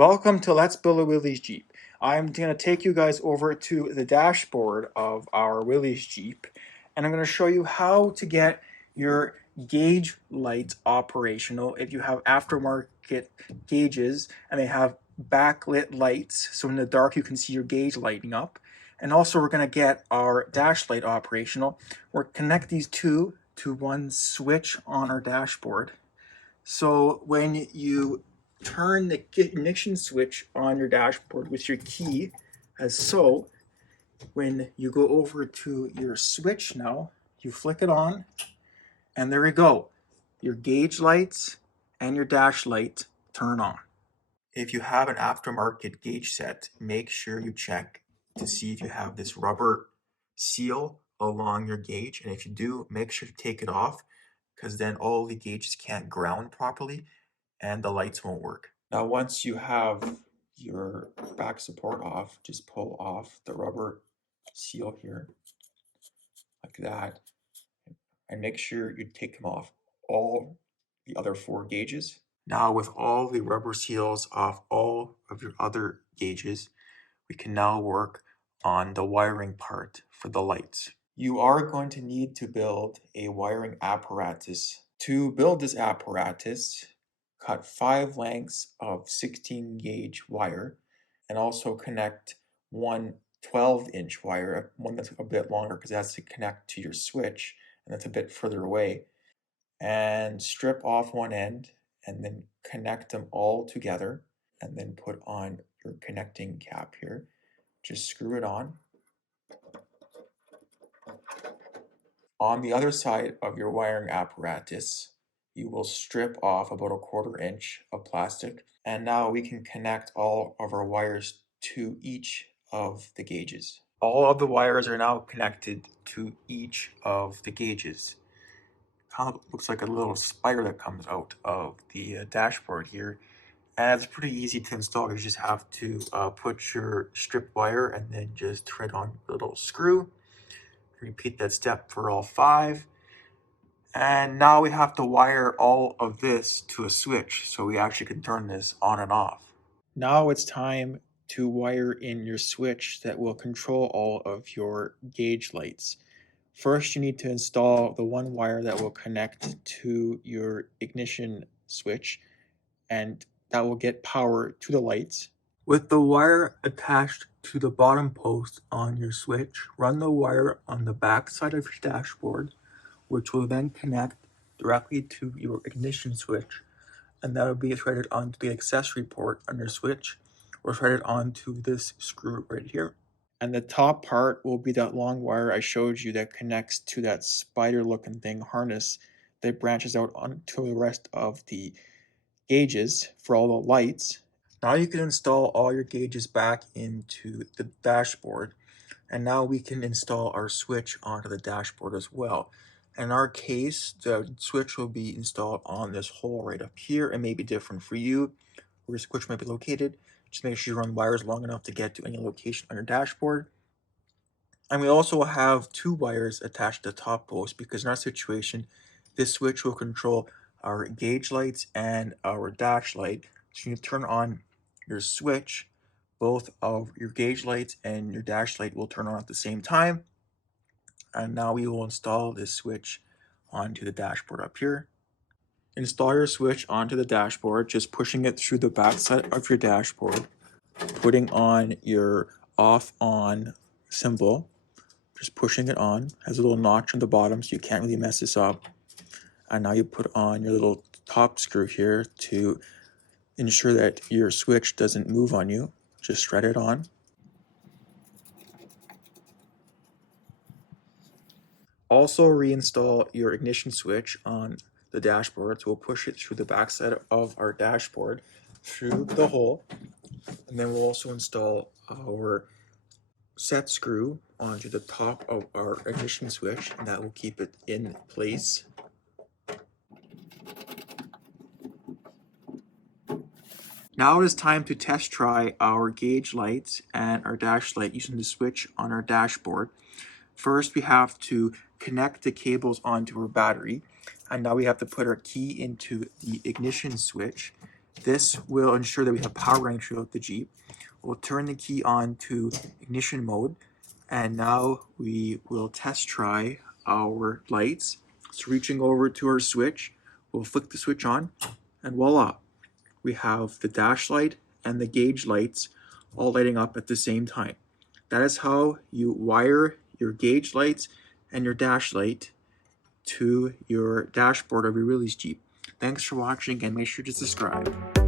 Welcome to Let's Build a Willys Jeep. I'm going to take you guys over to the dashboard of our Willys Jeep, and I'm going to show you how to get your gauge lights operational if you have aftermarket gauges and they have backlit lights, so in the dark you can see your gauge lighting up. And also we're going to get our dash light operational. We're going to connect these two to one switch on our dashboard. So when you turn the ignition switch on your dashboard with your key, as so, when you go over to your switch now, you flick it on, and there we go. Your gauge lights and your dash light turn on. If you have an aftermarket gauge set, make sure you check to see if you have this rubber seal along your gauge. And if you do, make sure to take it off, because then all the gauges can't ground properly and the lights won't work. Now, once you have your back support off, just pull off the rubber seal here, like that, and make sure you take them off all the other 4 gauges. Now, with all the rubber seals off all of your other gauges, we can now work on the wiring part for the lights. You are going to need to build a wiring apparatus. To build this apparatus, cut 5 lengths of 16 gauge wire and also connect one 12-inch wire, one that's a bit longer because it has to connect to your switch and that's a bit further away, and strip off one end and then connect them all together and then put on your connecting cap here. Just screw it on. On the other side of your wiring apparatus, you will strip off about a 1/4 inch of plastic, and now we can connect all of our wires to each of the gauges. All of the wires are now connected to each of the gauges. Kind of looks like a little spider that comes out of the dashboard here, and it's pretty easy to install. You just have to put your strip wire and then just thread on the little screw. Repeat that step for all 5. And now we have to wire all of this to a switch so we actually can turn this on and off. Now it's time to wire in your switch that will control all of your gauge lights. First, you need to install the one wire that will connect to your ignition switch, and that will get power to the lights. With the wire attached to the bottom post on your switch, run the wire on the back side of your dashboard, which will then connect directly to your ignition switch, and that will be threaded onto the accessory port on your switch, or threaded onto this screw right here. And the top part will be that long wire I showed you that connects to that spider-looking thing harness that branches out onto the rest of the gauges for all the lights. Now you can install all your gauges back into the dashboard, and now we can install our switch onto the dashboard as well. In our case, the switch will be installed on this hole right up here. It may be different for you where your switch might be located. Just make sure you run wires long enough to get to any location on your dashboard. And we also have 2 wires attached to the top post, because in our situation, this switch will control our gauge lights and our dash light. So you turn on your switch, both of your gauge lights and your dash light will turn on at the same time. And now we will install this switch onto the dashboard up here. Install your switch onto the dashboard, just pushing it through the back side of your dashboard, putting on your off-on symbol, just pushing it on. It has a little notch on the bottom so you can't really mess this up. And now you put on your little top screw here to ensure that your switch doesn't move on you. Just thread it on. Also reinstall your ignition switch on the dashboard. So we'll push it through the backside of our dashboard through the hole. And then we'll also install our set screw onto the top of our ignition switch, and that will keep it in place. Now it is time to test try our gauge lights and our dash light using the switch on our dashboard. First, we have to connect the cables onto our battery, and now we have to put our key into the ignition switch, This will ensure that we have power running throughout the Jeep. We'll turn the key on to ignition mode, and now we will test try our lights. So reaching over to our switch, we'll flick the switch on, and voila, we have the dash light and the gauge lights all lighting up at the same time. That is how you wire your gauge lights and your dash light to your dashboard of your Willys Jeep. Thanks for watching, and make sure to subscribe.